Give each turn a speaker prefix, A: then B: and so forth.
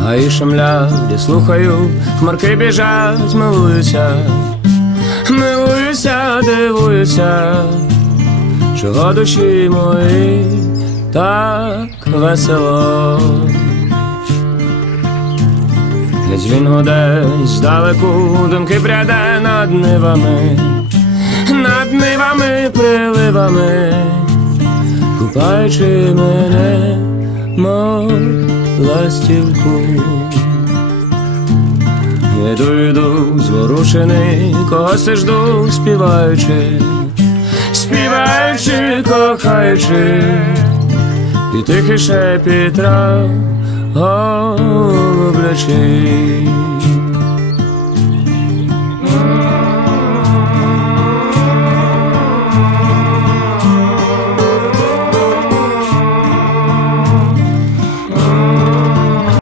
A: гаїшем млять, я слухаю, хмарки біжать, милуюся, милуюся, дивуюся, чого душі мої так весело. Десь він одесь здалеку думки пряде над нивами, над нивами, приливами, купаючи мене мов ластівку, не дойду зворушений, коси жду, співаючи, співаючи, кохаючи, і тихий шепіт трав голублячий.